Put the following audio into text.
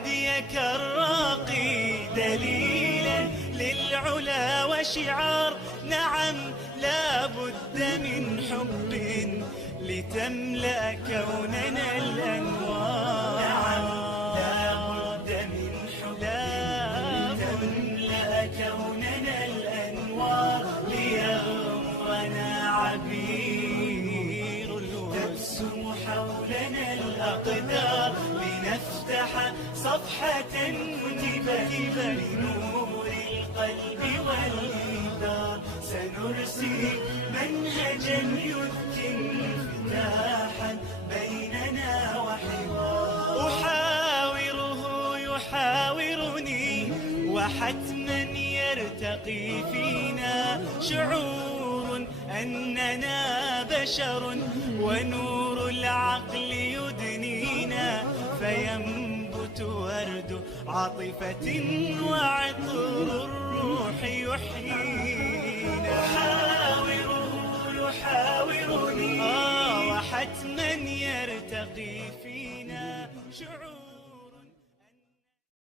هديك الراقي دليلا للعلا وشعار. نعم لا بد من حب لتملأ كوننا الأنوار. نعم لا بد من حب لتملأ كوننا الأنوار. ليغمرنا عبير تبسم حولنا الأقدار. لنفتح صفحة مذهبة لنور القلب والإنذار. سنرسي منهجا يذكي انفتاحا بيننا وحوار. أحاوره يحاورني وحتما يرتقي فينا شعور أننا بشر ونور العقل يدنينا. فينبت ورد عاطفة وعطر الروح يحيينا. أحاوره يحاورني وحتما يرتقي فينا شعور